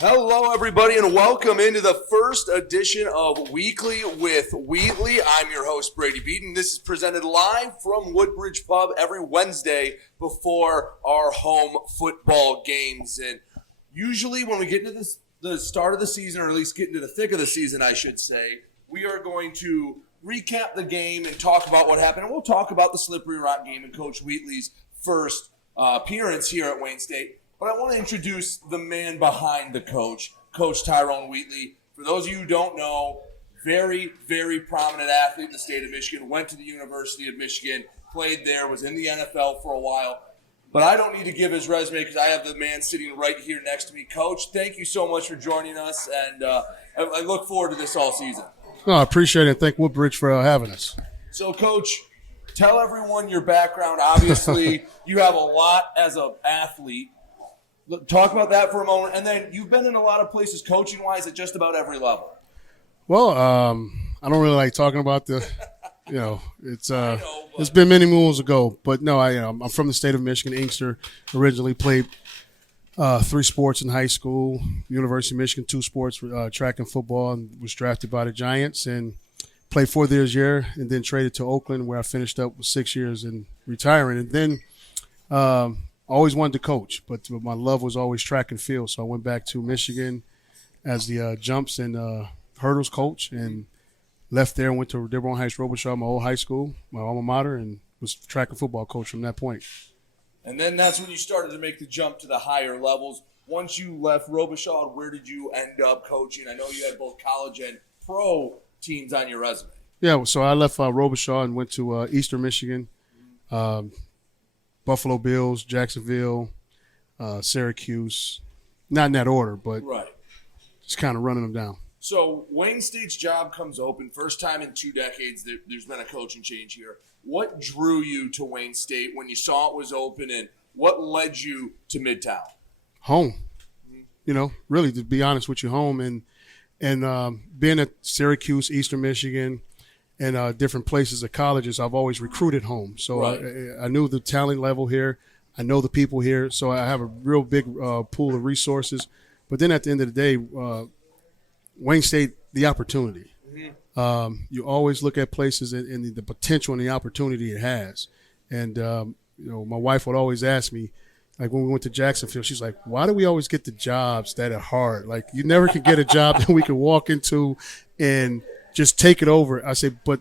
Hello, everybody, and welcome into the first edition of Weekly with Wheatley. I'm your host, Brady Beedon. This is presented live from Woodbridge Pub every Wednesday before our home football games. And usually when we get into the start of the season, or at least get into the thick of the season, I should say, we are going to recap the game and talk about what happened. And we'll talk about the Slippery Rock game and Coach Wheatley's first appearance here at Wayne State. But I want to introduce the man behind the coach, Coach Tyrone Wheatley. For those of you who don't know, very, very prominent athlete in the state of Michigan, went to the University of Michigan, played there, was in the NFL for a while. But I don't need to give his resume because I have the man sitting right here next to me. Coach, thank you so much for joining us, and I look forward to this all season. No, I appreciate it. Thank Woodbridge for having us. So, Coach, tell everyone your background. Obviously, you have a lot as an athlete. Talk about that for a moment, and then you've been in a lot of places coaching-wise at just about every level. Well, I don't really like talking about it's been many moons ago, but no, I'm from the state of Michigan, Inkster. Originally played 3 sports in high school, University of Michigan, 2 sports, track and football, and was drafted by the Giants and played 4 years here, and then traded to Oakland where I finished up with 6 years and retiring, and then. Always wanted to coach, but my love was always track and field. So I went back to Michigan as the jumps and hurdles coach, and left there and went to Dearborn Heights Robichaud, my old high school, my alma mater, and was track and football coach from that point. And then that's when you started to make the jump to the higher levels. Once you left Robichaud, where did you end up coaching? I know you had both college and pro teams on your resume. Yeah, so I left Robichaud and went to Eastern Michigan. Buffalo Bills, Jacksonville, Syracuse. Not in that order, but just kind of running them down. So Wayne State's job comes open. First time in 2 decades there's been a coaching change here. What drew you to Wayne State when you saw it was open, and what led you to Midtown? Home. Really, to be honest with you, home. And being at Syracuse, Eastern Michigan, and different places at colleges, I've always recruited home. So I knew the talent level here. I know the people here. So I have a real big pool of resources. But then at the end of the day, Wayne State, the opportunity. Mm-hmm. You always look at places and the potential and the opportunity it has. And, my wife would always ask me, like when we went to Jacksonville, she's like, why do we always get the jobs that are hard? Like you never can get a job that we can walk into and – just take it over. I say, but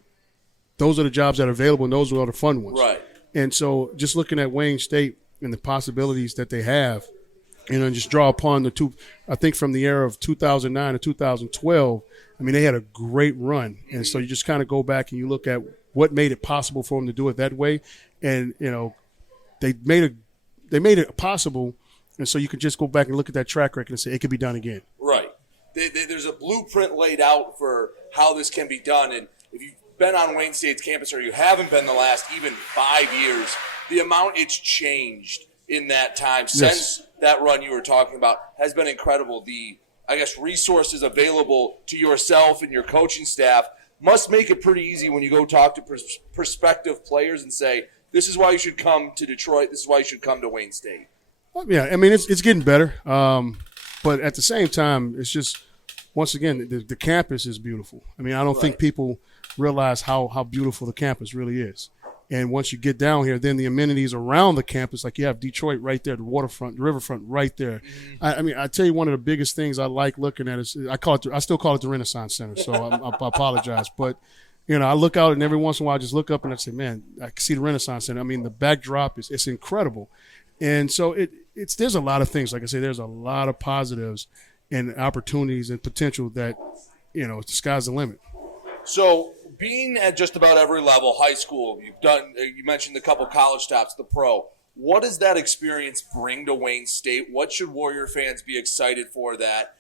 those are the jobs that are available, and those are the fun ones. Right. And so just looking at Wayne State and the possibilities that they have, and just draw upon the two, I think from the era of 2009 to 2012, I mean, they had a great run. And so you just kind of go back and you look at what made it possible for them to do it that way. And, they made it possible. And so you can just go back and look at that track record and say it could be done again. Right. There's a blueprint laid out for how this can be done. And if you've been on Wayne State's campus or you haven't been the last even 5 years, the amount it's changed in that time since that run you were talking about has been incredible. The, resources available to yourself and your coaching staff must make it pretty easy when you go talk to prospective players and say, this is why you should come to Detroit. This is why you should come to Wayne State. Yeah, I mean, it's getting better. But at the same time, it's just, once again, the campus is beautiful. I mean, I don't think people realize how beautiful the campus really is. And once you get down here, then the amenities around the campus, like you have Detroit right there, the waterfront, the riverfront right there. Mm-hmm. I tell you, one of the biggest things I like looking at is I still call it the Renaissance Center, so I apologize. But, I look out and every once in a while I just look up and I say, man, I can see the Renaissance Center. I mean, the backdrop it's incredible. And so there's a lot of things. Like I say, there's a lot of positives and opportunities and potential that, the sky's the limit. So being at just about every level, high school, you mentioned a couple college stops, the pro. What does that experience bring to Wayne State? What should Warrior fans be excited for that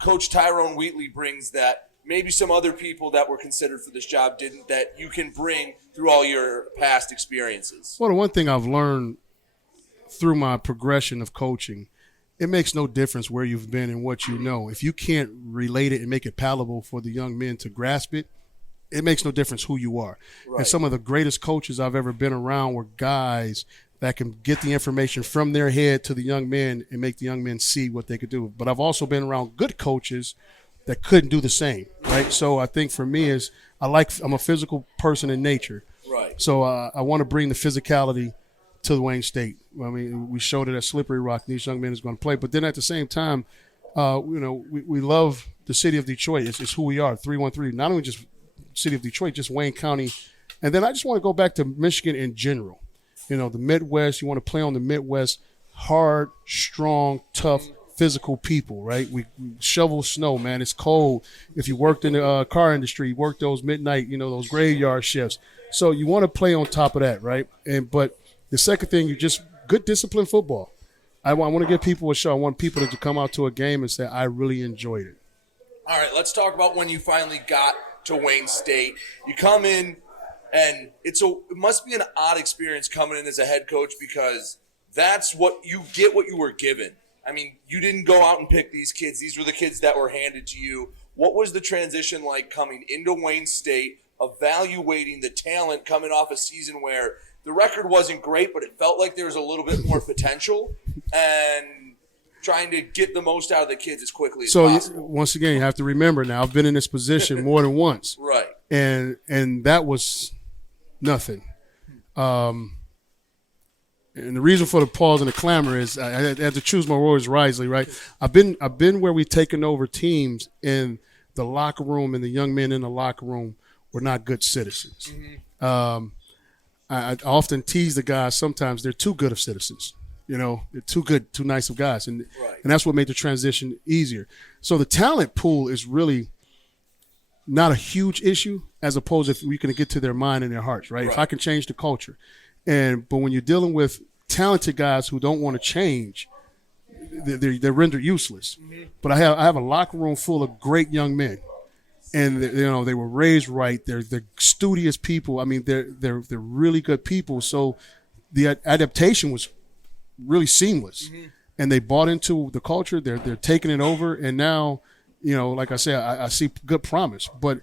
Coach Tyrone Wheatley brings that maybe some other people that were considered for this job didn't, that you can bring through all your past experiences? Well, the one thing I've learned through my progression of coaching, it makes no difference where you've been and what you know. If you can't relate it and make it palatable for the young men to grasp it, it makes no difference who you are. Right. And some of the greatest coaches I've ever been around were guys that can get the information from their head to the young men and make the young men see what they could do. But I've also been around good coaches that couldn't do the same, right? So I think for me I'm a physical person in nature. Right. So I want to bring the physicality to Wayne State. I mean, we showed it at Slippery Rock. These young men is going to play. But then at the same time, we love the city of Detroit. It's who we are, 313. Not only just city of Detroit, just Wayne County. And then I just want to go back to Michigan in general. The Midwest, you want to play on the Midwest, hard, strong, tough, physical people, right? We shovel snow, man. It's cold. If you worked in the car industry, you worked those midnight, those graveyard shifts. So you want to play on top of that, right? But the second thing, you just good disciplined football. I want to give people a show. I want people to come out to a game and say, I really enjoyed it. All right, let's talk about when you finally got to Wayne State. You come in, and it must be an odd experience coming in as a head coach, because that's what you get, what you were given. I mean, you didn't go out and pick these kids. These were the kids that were handed to you. What was the transition like coming into Wayne State, evaluating the talent coming off a season where the record wasn't great, but it felt like there was a little bit more potential, and trying to get the most out of the kids as quickly as possible? Once again, you have to remember now, I've been in this position more than once. Right. And that was nothing. And the reason for the pause and the clamor is I had to choose my words wisely, right? I've been where we've taken over teams, and the locker room and the young men in the locker room were not good citizens. Mm-hmm. I often tease the guys, sometimes they're too good of citizens. They're too good, too nice of guys. And that's what made the transition easier. So the talent pool is really not a huge issue, as opposed if we can get to their mind and their hearts, right? If I can change the culture. But when you're dealing with talented guys who don't want to change, they're rendered useless. Mm-hmm. But I have a locker room full of great young men, and they were raised right. They're studious people. I mean, they're really good people. So the adaptation was really seamless, mm-hmm. and they bought into the culture. They're taking it over, and now, like I said, I see good promise. But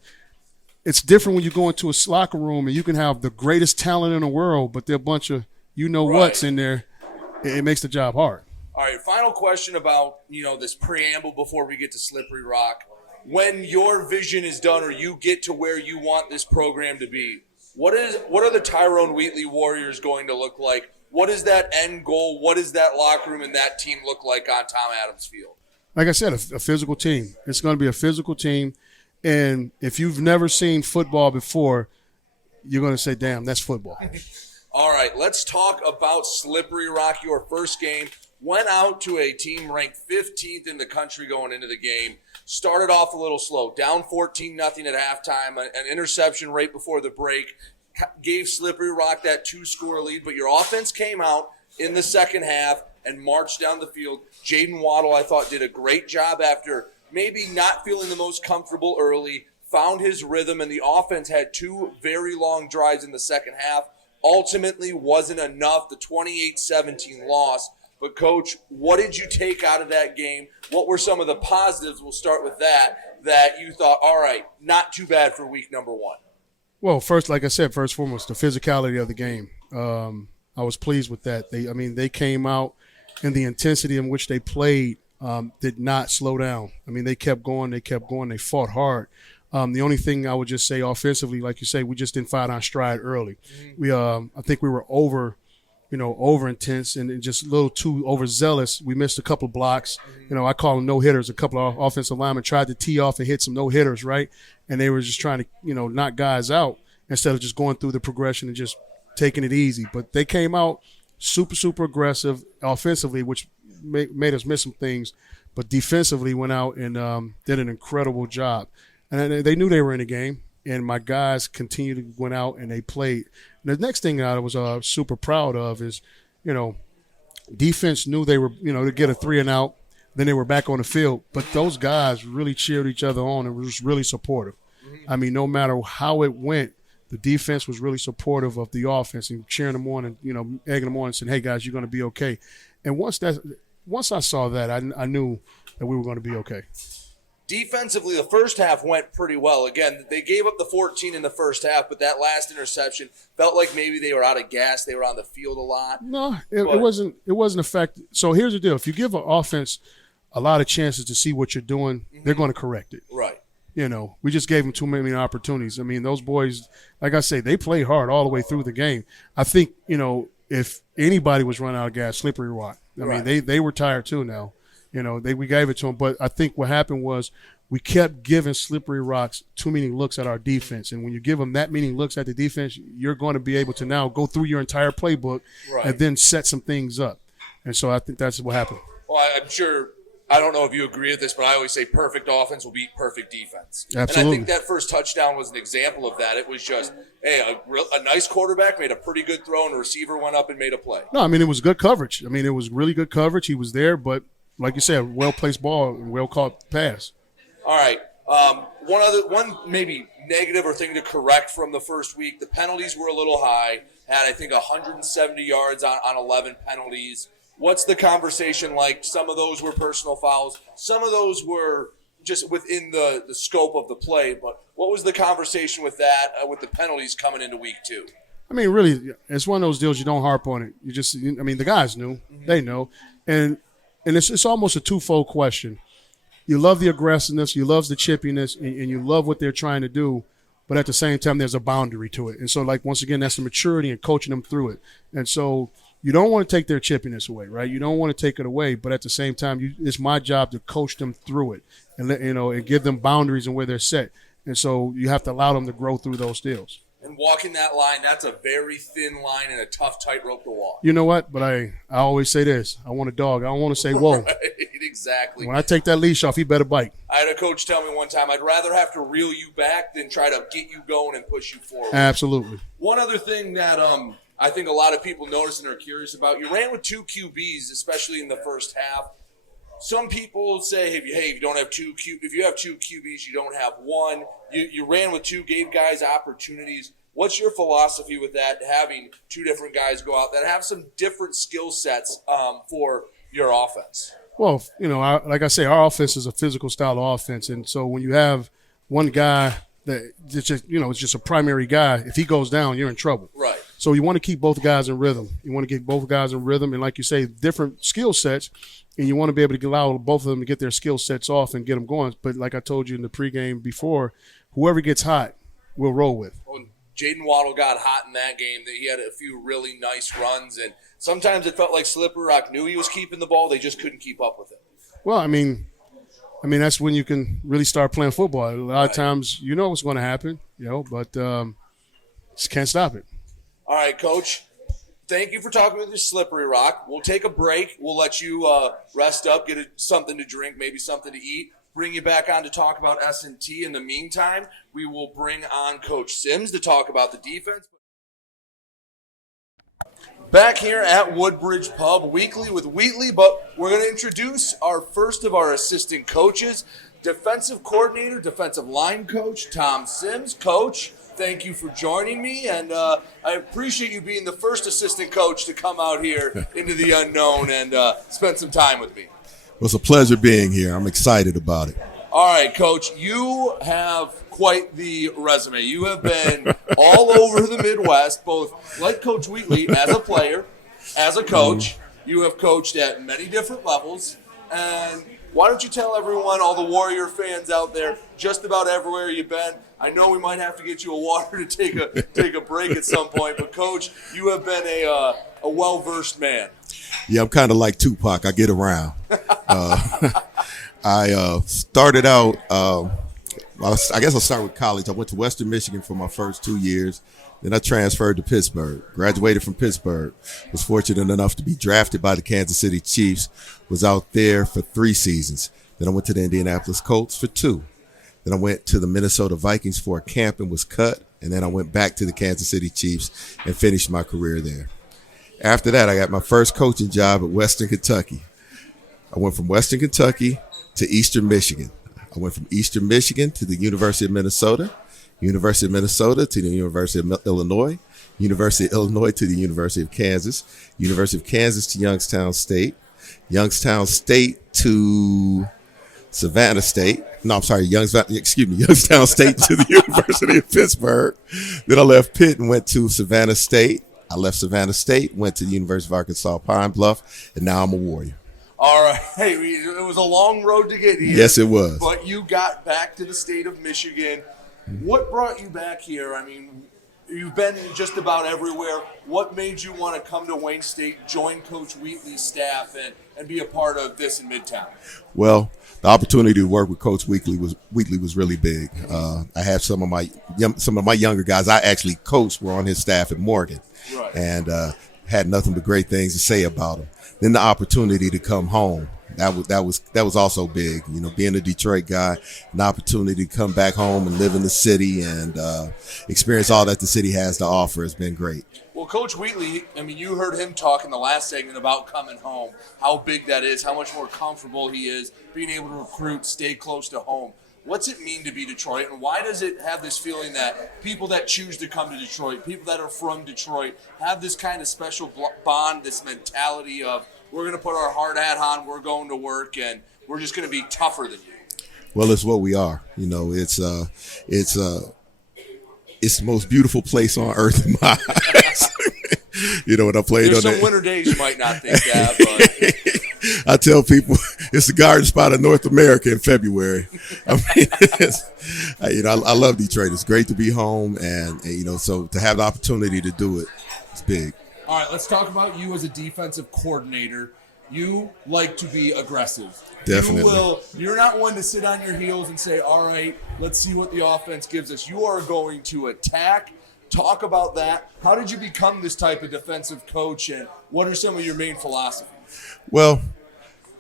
it's different when you go into a locker room and you can have the greatest talent in the world, but there are a bunch of what's in there. It makes the job hard. All right, final question about this preamble before we get to Slippery Rock. When your vision is done, or you get to where you want this program to be, what are the Tyrone Wheatley Warriors going to look like? What is that end goal? What does that locker room and that team look like on Tom Adams Field? Like I said, a physical team. It's going to be a physical team. And if you've never seen football before, you're going to say, damn, that's football. All right, let's talk about Slippery Rock. Your first game went out to a team ranked 15th in the country going into the game. Started off a little slow, down 14-0 at halftime, an interception right before the break. Gave Slippery Rock that 2-score lead, but your offense came out in the second half and marched down the field. Jaden Waddle, I thought, did a great job after maybe not feeling the most comfortable early, found his rhythm, and the offense had 2 very long drives in the second half. Ultimately wasn't enough, the 28-17 loss. But, Coach, what did you take out of that game? What were some of the positives, we'll start with that you thought, all right, not too bad for week number 1? Well, first, like I said, first and foremost, the physicality of the game. I was pleased with that. They came out, and the intensity in which they played did not slow down. I mean, they kept going, they fought hard. The only thing I would just say offensively, like you say, we just didn't find our stride early. Mm-hmm. I think we were over intense and just a little too overzealous. We missed a couple of blocks. Mm-hmm. I call them no-hitters. A couple of offensive linemen tried to tee off and hit some no-hitters, right? And they were just trying to, knock guys out instead of just going through the progression and just taking it easy. But they came out super, super aggressive offensively, which made us miss some things. But defensively went out and did an incredible job. And they knew they were in the game, and my guys continued to went out and they played. And the next thing I was super proud of is, defense knew they were, to get a 3-and-out. Then they were back on the field. But those guys really cheered each other on and was really supportive. Mm-hmm. I mean, no matter how it went, the defense was really supportive of the offense and cheering them on and, egging them on and saying, hey, guys, you're going to be okay. And once I saw that, I knew that we were going to be okay. Defensively, the first half went pretty well. Again, they gave up the 14 in the first half, but that last interception felt like maybe they were out of gas. They were on the field a lot. No, it wasn't. It wasn't effective. So here's the deal: if you give an offense a lot of chances to see what you're doing, they're going to correct it. Right. We just gave them too many opportunities. I mean, those boys, like I say, they play hard all the way through the game. I think, if anybody was running out of gas, Slippery Rock. I mean, they were tired too now. We gave it to them. But I think what happened was we kept giving Slippery Rocks too many looks at our defense. And when you give them that many looks at the defense, you're going to be able to now go through your entire playbook and then set some things up. And so I think that's what happened. Well, I'm sure – I don't know if you agree with this, but I always say perfect offense will beat perfect defense. Absolutely. And I think that first touchdown was an example of that. It was just, hey, a nice quarterback made a pretty good throw, and a receiver went up and made a play. No, I mean, it was good coverage. I mean, it was really good coverage. He was there, but like you said, well-placed ball and well-caught pass. All right. One maybe negative or thing to correct from the first week, the penalties were a little high. Had, I think, 170 yards on 11 penalties. What's the conversation like? Some of those were personal fouls. Some of those were just within the scope of the play. But what was the conversation with that, with the penalties coming into week 2? I mean, really, it's one of those deals you don't harp on it. The guys knew. Mm-hmm. They know. And it's almost a twofold question. You love the aggressiveness, you love the chippiness, and you love what they're trying to do. But at the same time, there's a boundary to it. And so, once again, that's the maturity and coaching them through it. And so you don't want to take their chippiness away, right? You don't want to take it away, but at the same time, it's my job to coach them through it and and give them boundaries and where they're set. And so you have to allow them to grow through those deals. And walking that line, that's a very thin line and a tough tightrope to walk. You know what? But I always say this. I want a dog. I don't want to say whoa. Right, exactly. When I take that leash off, he better bite. I had a coach tell me one time, I'd rather have to reel you back than try to get you going and push you forward. Absolutely. One other thing that I think a lot of people notice and are curious about, you ran with 2 QBs, especially in the first half. Some people say, hey, if you don't have if you have 2 QBs, you don't have one. You ran with 2, gave guys opportunities. What's your philosophy with that, having 2 different guys go out that have some different skill sets for your offense? Well, like I say, our offense is a physical style of offense. And so when you have one guy that it's just a primary guy, if he goes down, you're in trouble. Right. So you want to keep both guys in rhythm. You want to get both guys in rhythm. And like you say, different skill sets. And you want to be able to allow both of them to get their skill sets off and get them going. But like I told you in the pregame before, whoever gets hot, we'll roll with. Well, Jaden Waddle got hot in that game. He had a few really nice runs. And sometimes it felt like Slippery Rock knew he was keeping the ball. They just couldn't keep up with it. Well, I mean, that's when you can really start playing football. A lot of times you know what's going to happen, but just can't stop it. All right, Coach. Thank you for talking with us, Slippery Rock. We'll take a break. We'll let you rest up, get something to drink, maybe something to eat. Bring you back on to talk about S&T. In the meantime, we will bring on Coach Sims to talk about the defense. Back here at Woodbridge Pub, Weekly with Wheatley, but we're going to introduce our first of our assistant coaches, defensive coordinator, defensive line coach, Tom Sims. Coach, thank you for joining me, and I appreciate you being the first assistant coach to come out here into the unknown and spend some time with me. Well, it's a pleasure being here. I'm excited about it. All right, Coach, you have quite the resume. You have been all over the Midwest, both like Coach Wheatley as a player, as a coach. You have coached at many different levels. And why don't you tell everyone, all the Warrior fans out there, just about everywhere you've been. I know we might have to get you a water to take a break at some point, but Coach, you have been a well-versed man. Yeah, I'm kind of like Tupac. I get around. I started out, I guess I'll start with college. I went to Western Michigan for my first 2 years. Then I transferred to Pittsburgh, graduated from Pittsburgh, was fortunate enough to be drafted by the Kansas City Chiefs, was out there for 3 seasons. Then I went to the Indianapolis Colts for 2. Then I went to the Minnesota Vikings for a camp and was cut. And then I went back to the Kansas City Chiefs and finished my career there. After that, I got my first coaching job at Western Kentucky. I went from Western Kentucky to Eastern Michigan. I went from Eastern Michigan to the University of Minnesota, University of Minnesota to the University of Illinois, University of Illinois to the University of Kansas, University of Kansas to Youngstown State to Savannah State. No, I'm sorry, Youngstown State to the University of Pittsburgh. Then I left Pitt and went to Savannah State. I left Savannah State, went to the University of Arkansas Pine Bluff, and now I'm a Warrior. All right. Hey, it was a long road to get here. Yes, it was. But you got back to the state of Michigan. What brought you back here? I mean, you've been just about everywhere. What made you want to come to Wayne State, join Coach Wheatley's staff, and be a part of this in Midtown? Well, the opportunity to work with Coach Wheatley was really big. I had some of my younger guys I actually coached were on his staff at Morgan, Right. and had nothing but great things to say about him. Then the opportunity to come home, that was also big. You know, being a Detroit guy, an opportunity to come back home and live in the city and experience all that the city has to offer has been great. Well, Coach Wheatley, I mean, you heard him talk in the last segment about coming home, how big that is, how much more comfortable he is, being able to recruit, stay close to home. What's it mean to be Detroit, and why does it have this feeling that people that choose to come to Detroit, people that are from Detroit, have this kind of special bond, this mentality of we're going to put our hard hat on, we're going to work, and we're just going to be tougher than you? Well, it's what we are. You know, it's the most beautiful place on earth in my eyes. You know, when I played There's on some that. winter days you might not think that, but I tell people it's the garden spot of North America in February. I mean, I love Detroit. It's great to be home, and so to have the opportunity to do it, it's big. all right, let's talk about you as a defensive coordinator. You like to be aggressive. Definitely. You're not one to sit on your heels and say, all right, let's see what the offense gives us. You are going to attack. Talk about that. How did you become this type of defensive coach, and what are some of your main philosophies? Well,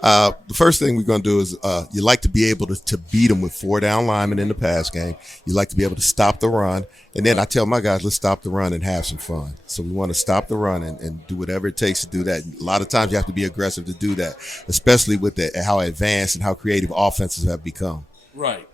the first thing we're going to do is you like to be able to beat them with 4 down linemen in the pass game. You like to be able to stop the run. And then I tell my guys, let's stop the run and have some fun. So we want to stop the run and do whatever it takes to do that. A lot of times you have to be aggressive to do that, especially with how advanced and how creative offenses have become. Right.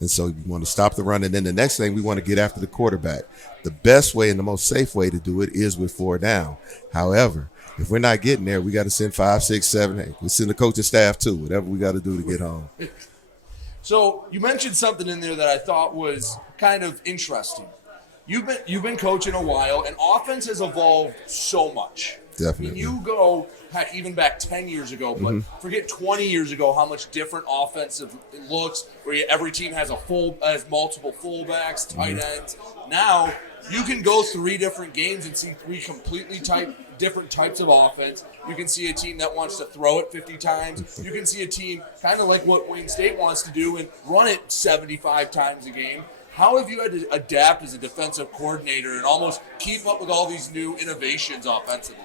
And so we want to stop the run. And then the next thing, we want to get after the quarterback. The best way and the most safe way to do it is with 4 down. However, if we're not getting there, we got to send 5, 6, 7, 8. We send the coaching staff too, whatever we got to do to get home. So you mentioned something in there that I thought was kind of interesting. You've been coaching a while, and offense has evolved so much. Definitely. I mean, you go, heck, even back 10 years ago, but forget 20 years ago how much different offensive it looks, where every team has multiple fullbacks, tight ends. Now you can go 3 different games and see 3 completely different types of offense. You can see a team that wants to throw it 50 times. You can see a team kind of like what Wayne State wants to do and run it 75 times a game. How have you had to adapt as a defensive coordinator and almost keep up with all these new innovations offensively?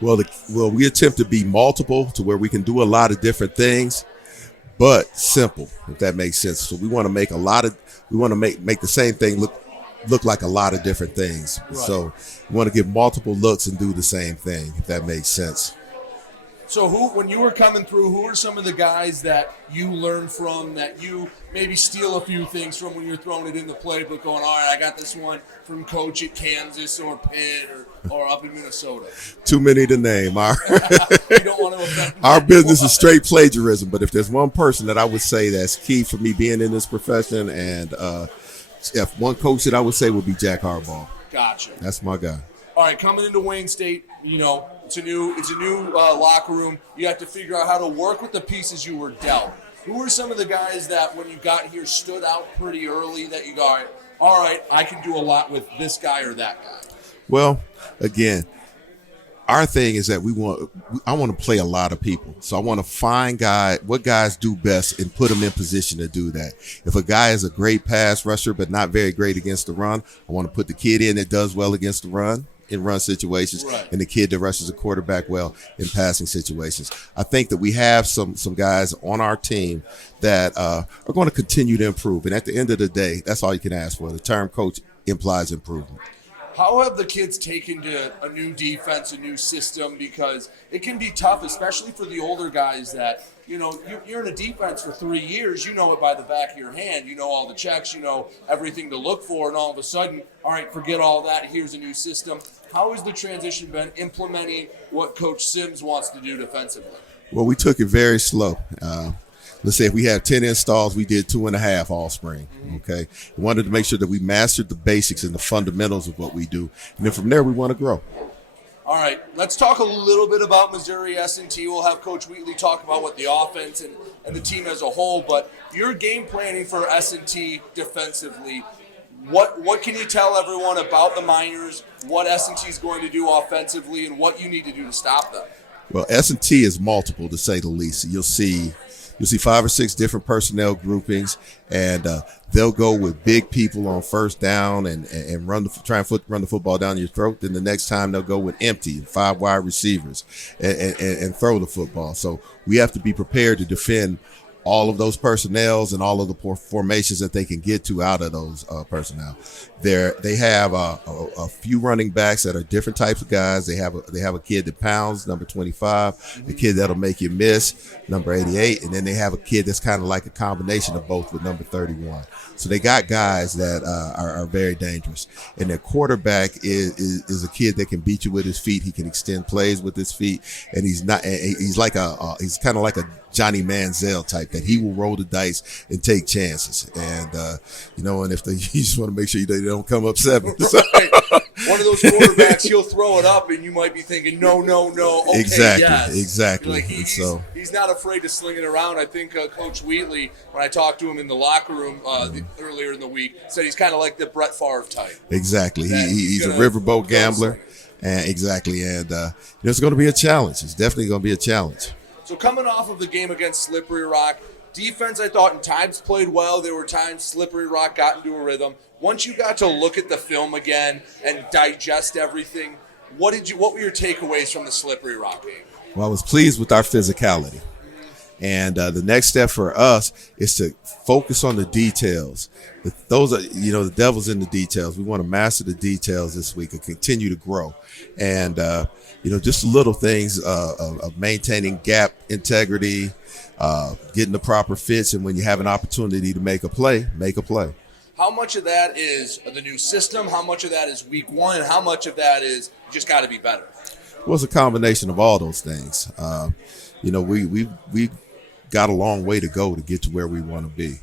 Well, we attempt to be multiple to where we can do a lot of different things, but simple, if that makes sense. So we want to make make the same thing look like a lot of different things. Right. So we want to give multiple looks and do the same thing, if that makes sense. So when you were coming through, who are some of the guys that you learned from, that you maybe steal a few things from when you're throwing it in the playbook, going, all right, I got this one from coach at Kansas or Pitt or up in Minnesota? Too many to name. You don't want to offend Our anyone. business is straight plagiarism, but if there's one person that I would say that's key for me being in this profession, and if one coach that I would say would be Jack Harbaugh. Gotcha. That's my guy. All right, coming into Wayne State, it's a new locker room. You have to figure out how to work with the pieces you were dealt. Who are some of the guys that, when you got here, stood out pretty early that you got, all right, I can do a lot with this guy or that guy? Well, again, our thing is that I want to play a lot of people. So I want to find what guys do best and put them in position to do that. If a guy is a great pass rusher but not very great against the run, I want to put the kid in that does well against the run in run situations, right, and the kid that rushes a quarterback well in passing situations. I think that we have some guys on our team that are going to continue to improve. And at the end of the day, that's all you can ask for. The term coach implies improvement. How have the kids taken to a new defense, a new system? Because it can be tough, especially for the older guys that, you're in a defense for 3 years. You know it by the back of your hand. You know all the checks. You know everything to look for. And all of a sudden, all right, forget all that. Here's a new system. How has the transition been implementing what Coach Sims wants to do defensively? Well, we took it very slow. let's say if we have 10 installs, we did 2.5 all spring. Okay. We wanted to make sure that we mastered the basics and the fundamentals of what we do. And then from there, we want to grow. All right, let's talk a little bit about Missouri S&T. We'll have Coach Wheatley talk about what the offense and the team as a whole, but your game planning for S&T defensively, what can you tell everyone about the Miners, what S&T is going to do offensively, and what you need to do to stop them? Well, S&T is multiple, to say the least. You'll see 5 or 6 different personnel groupings, and they'll go with big people on first down and run the football down your throat. Then the next time they'll go with empty 5 wide receivers and throw the football. So we have to be prepared to defend all of those personnels and all of the formations that they can get to out of those personnel. They have a few running backs that are different types of guys. They have a kid that pounds, number 25, a kid that'll make you miss, number 88, and then they have a kid that's kind of like a combination of both with number 31. So they got guys that are very dangerous. And their quarterback is a kid that can beat you with his feet. He can extend plays with his feet, and he's kind of like a Johnny Manziel type, that he will roll the dice and take chances. And, and if you just want to make sure they don't come up 7. Right. One of those quarterbacks, he'll throw it up, and you might be thinking, no. Okay, Exactly. Like he's not afraid to sling it around. I think Coach Wheatley, when I talked to him in the locker room earlier in the week, said he's kind of like the Brett Favre type. Exactly. He's a riverboat gambler. And exactly. And it's going to be a challenge. It's definitely going to be a challenge. So coming off of the game against Slippery Rock, defense I thought in times played well. There were times Slippery Rock got into a rhythm. Once you got to look at the film again and digest everything, what were your takeaways from the Slippery Rock game? Well, I was pleased with our physicality. And the next step for us is to focus on the details. Those are, the devil's in the details. We want to master the details this week and continue to grow. And, just little things of maintaining gap integrity, getting the proper fits. And when you have an opportunity to make a play, make a play. How much of that is the new system? How much of that is week 1? And how much of that is just got to be better? Well, it's a combination of all those things. We got a long way to go to get to where we want to be.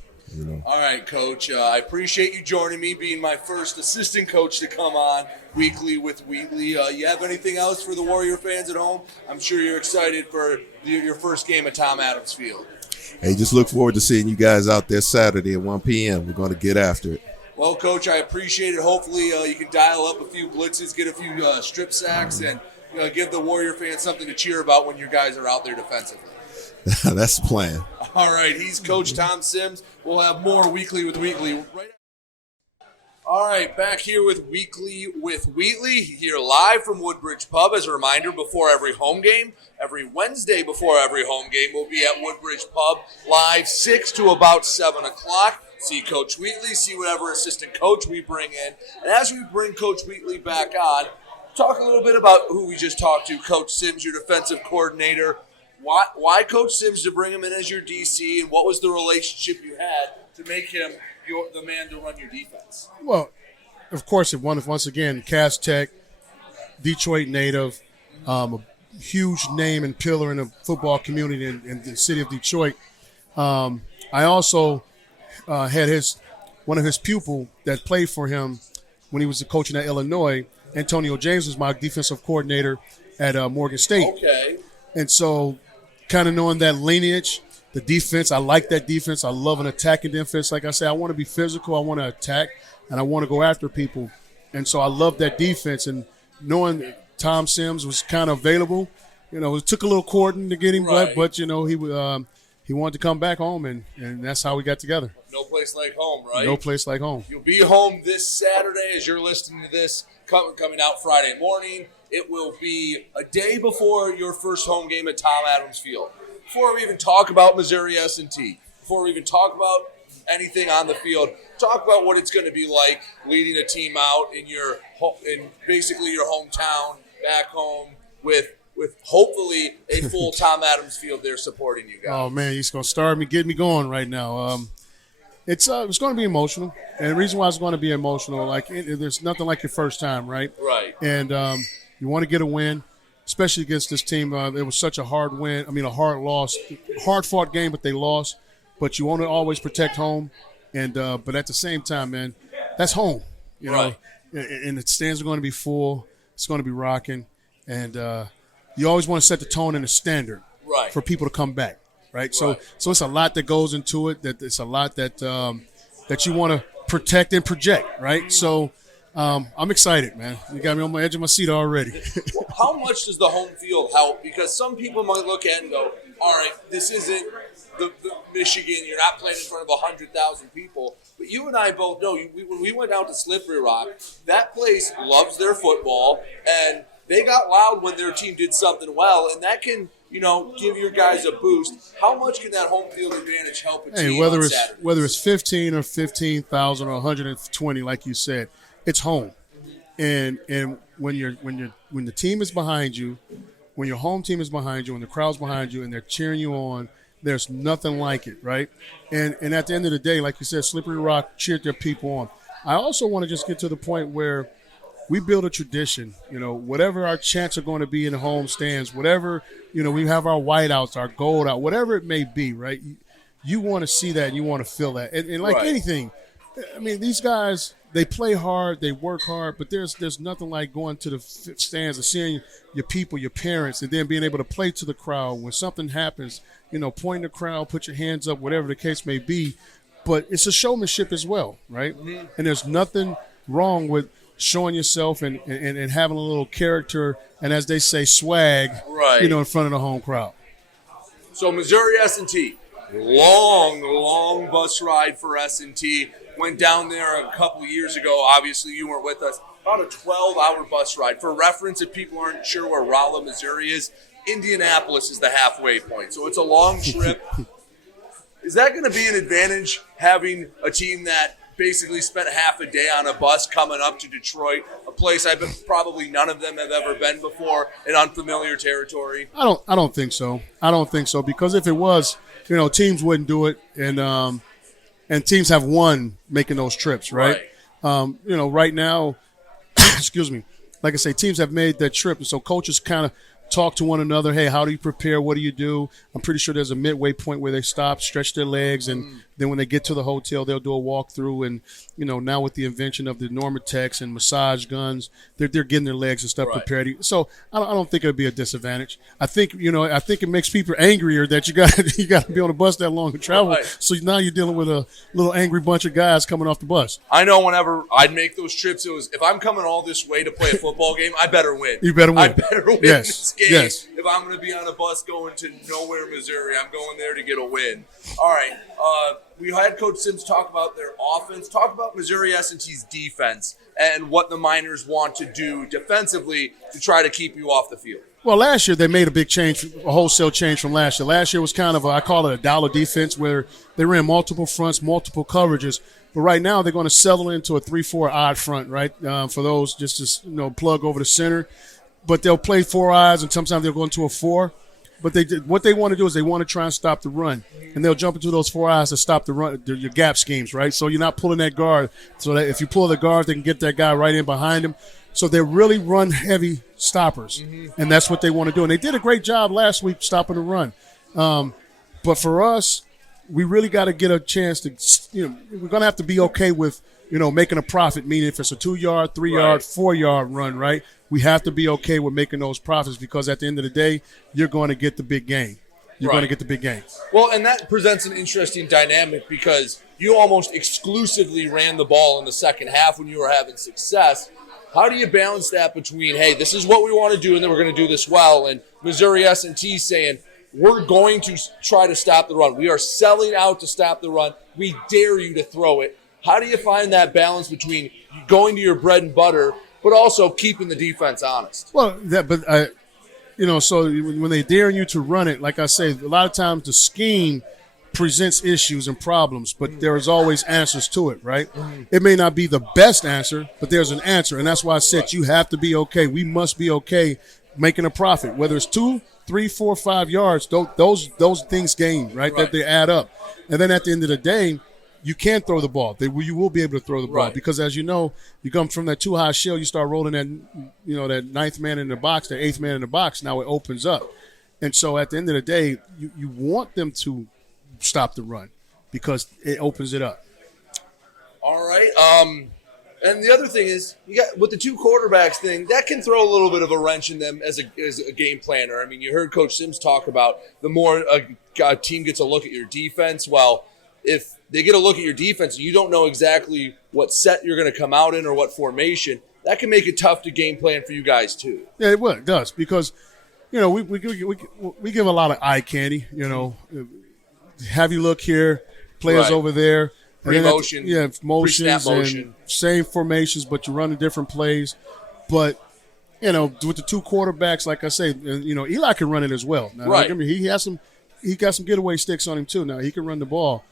All right, Coach. I appreciate you joining me, being my first assistant coach to come on Weekly with Wheatley. You have anything else for the Warrior fans at home? I'm sure you're excited for your first game at Tom Adams Field. Hey, just look forward to seeing you guys out there Saturday at 1 p.m. We're going to get after it. Well, Coach, I appreciate it. Hopefully you can dial up a few blitzes, get a few strip sacks, and give the Warrior fans something to cheer about when your guys are out there defensively. That's the plan. All right, he's Coach Tom Sims. We'll have more Weekly with Wheatley. All right, back here with Weekly with Wheatley, here live from Woodbridge Pub. As a reminder, before every home game, every Wednesday before every home game, we'll be at Woodbridge Pub live 6 to about 7 o'clock. See Coach Wheatley, see whatever assistant coach we bring in. And as we bring Coach Wheatley back on, talk a little bit about who we just talked to, Coach Sims, your defensive coordinator. Why Coach Sims to bring him in as your DC, and what was the relationship you had to make him the man to run your defense? Well, of course, once again, Cass Tech, Detroit native, a huge name and pillar in the football community in the city of Detroit. I also had one of his pupil that played for him when he was coaching at Illinois. Antonio James was my defensive coordinator at Morgan State. Okay. And so kind of knowing that lineage, the defense, I like that defense. I love an attacking defense. Like I said, I want to be physical. I want to attack, and I want to go after people. And so I love that defense. And knowing Tom Sims was kind of available, it took a little courting to get him, right. but he wanted to come back home, and that's how we got together. No place like home, right? No place like home. You'll be home this Saturday as you're listening to this coming out Friday morning. It will be a day before your first home game at Tom Adams Field. Before we even talk about Missouri S&T, before we even talk about anything on the field, talk about what it's going to be like leading a team out in basically your hometown, back home, with hopefully a full Tom Adams Field there supporting you guys. Oh man, he's going to start me, get me going right now. It's going to be emotional, and the reason why it's going to be emotional, there's nothing like your first time, right? Right. And you want to get a win, especially against this team. It was such a hard win. I mean, a hard loss, hard-fought game, but they lost. but you want to always protect home. And but at the same time, man, that's home. You know, and the stands are going to be full. It's going to be rocking, and you always want to set the tone and the standard for people to come back. Right. So it's a lot that goes into it. That it's a lot that that you want to protect and project. Right. So. I'm excited, man. You got me on the edge of my seat already. How much does the home field help? Because some people might look at it and go, all right, this isn't the Michigan. You're not playing in front of 100,000 people. But you and I both know, when we went down to Slippery Rock, that place loves their football, and they got loud when their team did something well, and that can, you know, give your guys a boost. How much can that home field advantage help a team whether on it's Saturdays? whether it's 15 or 15,000 or 120, like you said, it's home. And when the team is behind you, when your home team is behind you, when the crowd's behind you, and they're cheering you on, there's nothing like it, right? And at the end of the day, like you said, Slippery Rock cheered their people on. I also want to just get to the point where we build a tradition. You know, whatever our chants are going to be in the home stands, whatever, you know, we have our whiteouts, our gold out, whatever it may be, right? You want to see that, and you want to feel that. And like anything, I mean, these guys, they play hard, they work hard, but there's nothing like going to the stands and seeing your people, your parents, and then being able to play to the crowd. When something happens, you know, point the crowd, put your hands up, whatever the case may be. But it's a showmanship as well, right? Mm-hmm. And there's nothing wrong with showing yourself and having a little character and, as they say, swag, you know, in front of the home crowd. So Missouri S&T, long bus ride for S&T. Went down there a couple of years ago. Obviously, you weren't with us. About a 12-hour bus ride. For reference, if people aren't sure where Rolla, Missouri is, Indianapolis is the halfway point. So it's a long trip. Is that going to be an advantage, having a team that basically spent half a day on a bus coming up to Detroit, a place probably none of them have ever been before, in unfamiliar territory? I don't think so. I don't think so, because if it was, you know, teams wouldn't do it, and teams have won making those trips, right? You know, right now, excuse me, like I say, teams have made that trip, and so coaches kind of talk to one another. Hey, how do you prepare? What do you do? I'm pretty sure there's a midway point where they stop, stretch their legs, and then when they get to the hotel, they'll do a walkthrough. And, you know, now with the invention of the Normatex and massage guns, they're getting their legs and stuff prepared. So I don't think it'll be a disadvantage. I think it makes people angrier that you got to be on a bus that long to travel. So now you're dealing with a little angry bunch of guys coming off the bus. I know whenever I'd make those trips, it was, if I'm coming all this way to play a football game, I better win. You better win. I better win this game. Yes. If I'm going to be on a bus going to nowhere, Missouri, I'm going there to get a win. All right. We had Coach Sims talk about their offense, talk about Missouri S&T's defense and what the Miners want to do defensively to try to keep you off the field. Well, last year they made a big change, a wholesale change from last year. Last year was kind of I call it a dollar defense, where they ran multiple fronts, multiple coverages. But right now they're going to settle into a 3-4 odd front, right? For those, just to plug over the center. But they'll play 4 eyes, and sometimes they'll go into a 4. But what they want to do is they want to try and stop the run, and they'll jump into those 4 eyes to stop the run, your gap schemes, right? So you're not pulling that guard, so that if you pull the guard, they can get that guy right in behind him. So they're really run-heavy stoppers, and that's what they want to do. And they did a great job last week stopping the run. But for us, we really got to get a chance to, we're going to have to be okay with, making a profit, meaning if it's a 2-yard, 3-yard, 4-yard run, right? We have to be okay with making those profits, because at the end of the day, you're going to get the big gain. You're going to get the big gain. Well, and that presents an interesting dynamic, because you almost exclusively ran the ball in the second half when you were having success. How do you balance that between, hey, this is what we want to do, and then we're going to do this well, and Missouri S&T saying, we're going to try to stop the run. We are selling out to stop the run. We dare you to throw it. How do you find that balance between going to your bread and butter, but also keeping the defense honest? Well, so when they dare you to run it, like I say, a lot of times the scheme presents issues and problems, but there is always answers to it, right? It may not be the best answer, but there's an answer, and that's why I said you have to be okay. We must be okay making a profit, whether it's 2, 3, 4, 5 yards. Those things gain, right? That they add up, and then at the end of the day, you can throw the ball. You will be able to throw the ball, because, as you know, you come from that 2-high shell, you start rolling that, that 9th man in the box, the 8th man in the box. Now it opens up, and so at the end of the day, you want them to stop the run. because it opens it up. All right. And the other thing is, you got with the two quarterbacks thing, that can throw a little bit of a wrench in them as a game planner. I mean, you heard Coach Sims talk about the more a team gets a look at your defense. Well, if they get a look at your defense and you don't know exactly what set you're going to come out in or what formation, that can make it tough to game plan for you guys too. Yeah, it does, because we give a lot of eye candy. Have you look here, players Right. over there. Pre-motion, motions pre-snap motion. and same formations, but you're running different plays. But with the two quarterbacks, like I say, Eli can run it as well. Now, Right. I mean, he got some getaway sticks on him too. Now he can run the ball,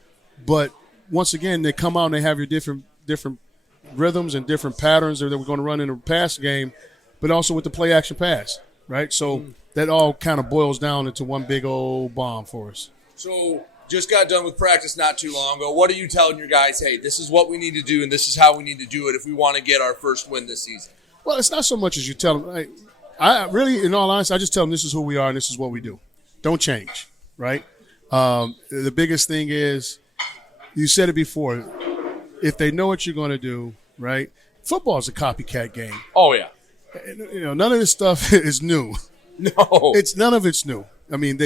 but once again, they come out and they have your different rhythms and different patterns that we're going to run in a pass game, but also with the play action pass, right? So that all kind of boils down into one big old bomb for us. So just got done with practice not too long ago. What are you telling your guys? Hey, this is what we need to do, and this is how we need to do it if we want to get our first win this season. Well, it's not so much as you tell them. I really, in all honesty, I just tell them this is who we are and this is what we do. Don't change, right? The biggest thing is, you said it before, if they know what you're going to do, right? Football is a copycat game. Oh, yeah. None of this stuff is new. No. None of it's new. I mean,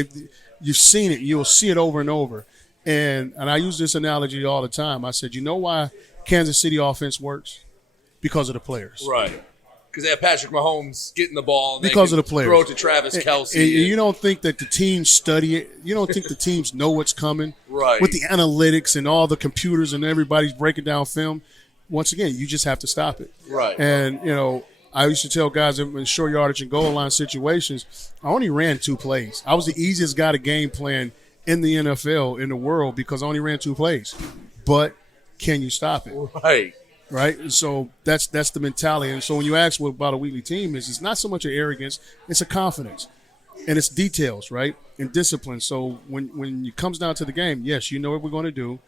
you've seen it. You'll see it over and over. And I use this analogy all the time. I said, you know why Kansas City offense works? Because of the players. Right. Because they have Patrick Mahomes getting the ball. And Because they of can the players. throw it to Travis Kelce. And you don't think that the teams study it. You don't think the teams know what's coming. Right. With the analytics and all the computers and everybody's breaking down film. Once again, you just have to stop it. Right. And, I used to tell guys in short yardage and goal line situations, I only ran 2 plays. I was the easiest guy to game plan in the NFL, in the world, because I only ran 2 plays. But can you stop it? Right. Right? And so that's the mentality. And so when you ask what about a Wheatley team is, it's not so much an arrogance, it's a confidence. And it's details, right? And discipline. So when it comes down to the game, yes, you know what we're going to do.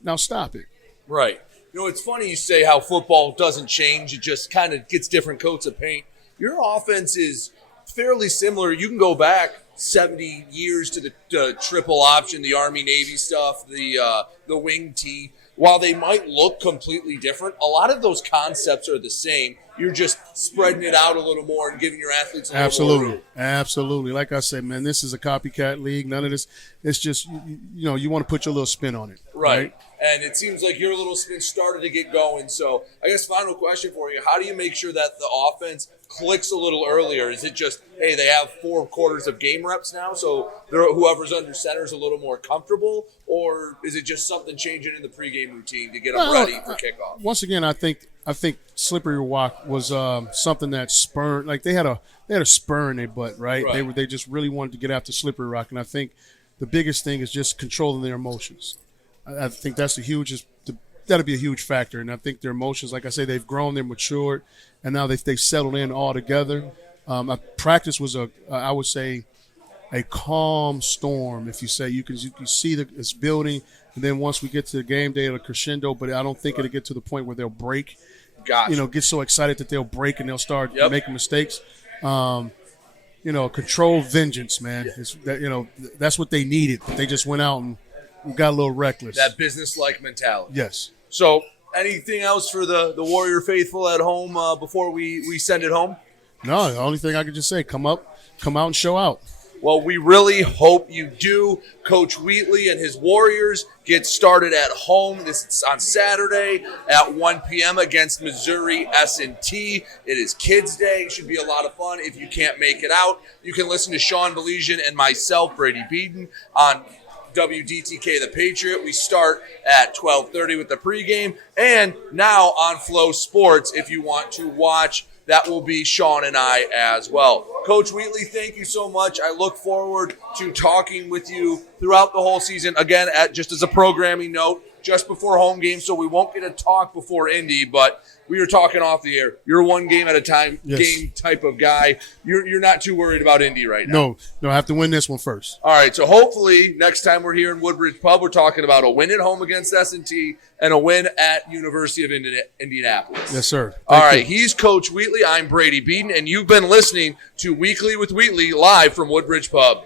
Now stop it. Right. It's funny you say how football doesn't change. It just kind of gets different coats of paint. Your offense is fairly similar. You can go back 70 years to the triple option, the Army-Navy stuff, the wing tee. While they might look completely different, a lot of those concepts are the same. You're just spreading it out a little more and giving your athletes a little more room. Absolutely. Like I said, man, this is a copycat league. None of this. It's just, you want to put your little spin on it. Right. And it seems like your little spin started to get going. So I guess final question for you, how do you make sure that the offense clicks a little earlier? Is it just, hey, they have 4 quarters of game reps now, so whoever's under center is a little more comfortable? Or is it just something changing in the pregame routine to get them ready for kickoff? Once again, I think slippery walk was something that spurred, like they had a spur in their butt, right? They just really wanted to get after slippery rock, and I think the biggest thing is just controlling their emotions. I think that's that'll be a huge factor, and I think their emotions, like I say, they've grown, they're matured, and now they've settled in all together. Practice was I would say a calm storm. If you say you can see it's building, and then once we get to the game day, it'll crescendo. But I don't think it'll get to the point where they'll break. Gotcha. Get so excited that they'll break and they'll start making mistakes. Control vengeance, man. That's what they needed. But they just went out and got a little reckless. That business-like mentality. Yes. So anything else for the Warrior faithful at home before we send it home? No, the only thing I could just say, come out and show out. Well, we really hope you do. Coach Wheatley and his Warriors get started at home. This is on Saturday at 1 p.m. against Missouri S&T. It is Kids Day. It should be a lot of fun. If you can't make it out, you can listen to Sean Belesian and myself, Brady Beedon, on WDTK The Patriot. We start at 12:30 with the pregame. And now on Flow Sports, if you want to watch, that will be Sean and I as well. Coach Wheatley, thank you so much. I look forward to talking with you throughout the whole season. Again, just as a programming note, just before home game, so we won't get a talk before Indy, but we were talking off the air. You're one game at a time game type of guy. You're not too worried about Indy right now. No, I have to win this one first. All right, so hopefully next time we're here in Woodbridge Pub, we're talking about a win at home against S&T and a win at University of Indianapolis. Yes, sir. All right, he's Coach Wheatley. I'm Brady Beedon, and you've been listening to Weekly with Wheatley live from Woodbridge Pub.